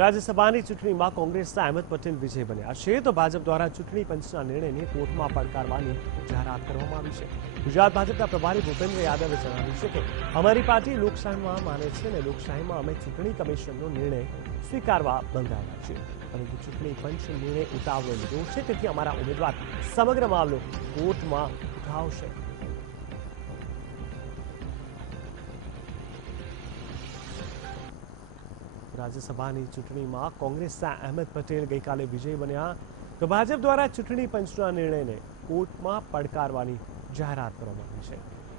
રાજ્યસભાની ચૂંટણીમાં કોંગ્રેસના અહેમદ પટેલ વિજય બન્યા છે તો ભાજપ દ્વારા ચૂંટણી પંચના નિર્ણયને કોર્ટમાં પડકારવાની જાહેરાત કરવામાં આવી છે। ગુજરાત ભાજપના પ્રભારી ભૂપેન્દ્ર યાદવે જણાવ્યું છે કે અમારી પાર્ટી લોકશાહીમાં માને છે અને લોકશાહીમાં અમે ચૂંટણી કમિશનનો નિર્ણય સ્વીકારવા બંધાયેલા છીએ, પરંતુ ચૂંટણી પંચ નિર્ણય ઉતાવળો લીધો છે, તેથી અમારા ઉમેદવાર સમગ્ર મામલો કોર્ટમાં ઉઠાવશે। રાજ્યસભાની ચૂંટણીમાં કોંગ્રેસના અહેમદ પટેલ ગઈકાલે વિજય બન્યા તો ભાજપ દ્વારા ચૂંટણી પંચના નિર્ણયને કોર્ટમાં પડકારવાની જાહેરાત કરવામાં આવી છે।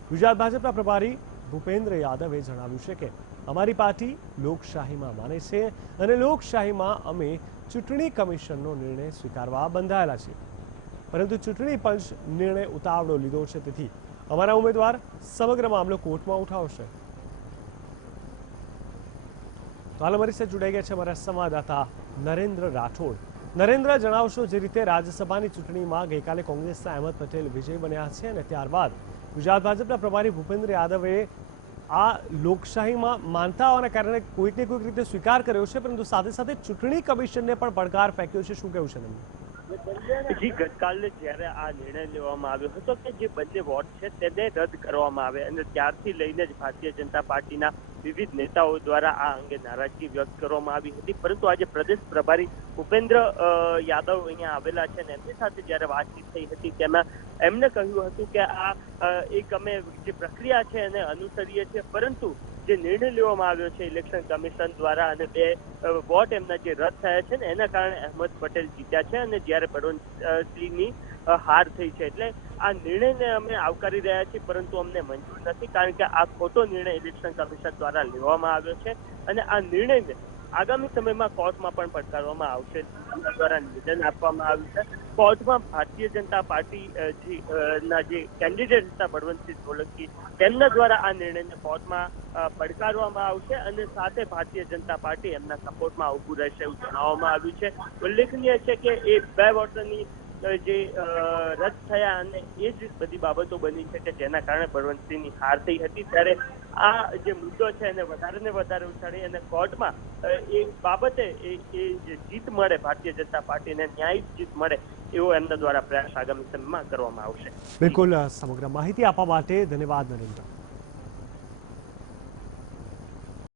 ગુજરાત ભાજપના પ્રભારી ભૂપેન્દ્ર યાદવે જણાવ્યું છે કે અમારી પાર્ટી લોકશાહીમાં માને છે અને લોકશાહીમાં અમે ચૂંટણી કમિશનનો નિર્ણય સ્વીકારવા બંધાયેલા છીએ, પરંતુ ચૂંટણી પંચ નિર્ણય ઉતાવળો લીધો છે, તેથી અમારા ઉમેદવાર સમગ્ર મામલો કોર્ટમાં ઉઠાવશે। તો હાલ અમારી સાથે જોડાઈ ગયા છે અમારા સંવાદદાતા નરેન્દ્ર રાઠોડ। નરેન્દ્ર, જણાવશો જે રીતે રાજ્યસભાની ચૂંટણીમાં ગઈકાલે કોંગ્રેસના અહેમદ પટેલ વિજય બન્યા છે અને ત્યારબાદ ગુજરાત ભાજપના પ્રભારી ભૂપેન્દ્ર યાદવે આ લોકશાહીમાં માનતા હોવાના કારણે કોઈક ને કોઈક રીતે સ્વીકાર કર્યો છે, પરંતુ સાથે સાથે ચૂંટણી કમિશનને પણ પડકાર ફેંક્યો છે, શું કહેવું છે તમને? જી, ગતકાલે જ્યારે આ નિર્ણય લેવામાં આવ્યો હતો કે જે બંને વોટ છે તેને રદ કરવામાં આવે અને ત્યારથી લઈને જ ભારતીય જનતા પાર્ટીના વિવિધ નેતાઓ દ્વારા આ અંગે નારાજગી વ્યક્ત કરવામાં આવી હતી, પરંતુ આજે પ્રદેશ પ્રભારી ભૂપેન્દ્ર યાદવ અહીંયા આવેલા છે ને એમની સાથે જ્યારે વાતચીત થઈ હતી તેમાં એમને કહ્યું હતું કે આ એક અમે જે પ્રક્રિયા છે એને અનુસરીએ છીએ, પરંતુ જે નિર્ણય લેવામાં આવ્યો છે ઇલેક્શન કમિશન દ્વારા અને બે વોટ એમના જે રદ થયા છે ને એના કારણે અહેમદ પટેલ જીત્યા છે અને જ્યારે બળવંતસિંહની હાર થઈ છે, એટલે આ નિર્ણયને અમે આવકારી રહ્યા છીએ, પરંતુ અમને મંજૂર નથી, કારણ કે આ ખોટો નિર્ણય ઇલેક્શન કમિશન દ્વારા લેવામાં આવ્યો છે અને આ નિર્ણયને આગામી સમયમાં કોર્ટમાં પણ પડકારવામાં આવશે। દ્વારા નિવેદન આપવામાં આવ્યું છે કોર્ટમાં ભારતીય જનતા પાર્ટી ના જે કેન્ડિડેટ હતા બળવંતસિંહ સોલંકી તેમના દ્વારા આ નિર્ણયને કોર્ટમાં પડકારવામાં આવશે અને સાથે ભારતીય જનતા પાર્ટી એમના સપોર્ટમાં ઉભું રહેશે એવું જણાવવામાં આવ્યું છે। ઉલ્લેખનીય છે કે એ બે વોટની જે રદ થયા અને એ જ બધી બાબતો બની છે કે જેના કારણે બળવંતસિંહની હાર થઈ હતી, ત્યારે આ જે મુદ્દો છે એને વધારે ને વધારે ઉછાળી અને કોર્ટમાં એ બાબતે એ જે જીત મળે ભારતીય જનતા પાર્ટીને ન્યાયિક જીત મળે એવો એમના દ્વારા પ્રયાસ આગામી સમયમાં કરવામાં આવશે। બિલકુલ, સમગ્ર માહિતી આપવા માટે ધન્યવાદ નરેન્દ્ર।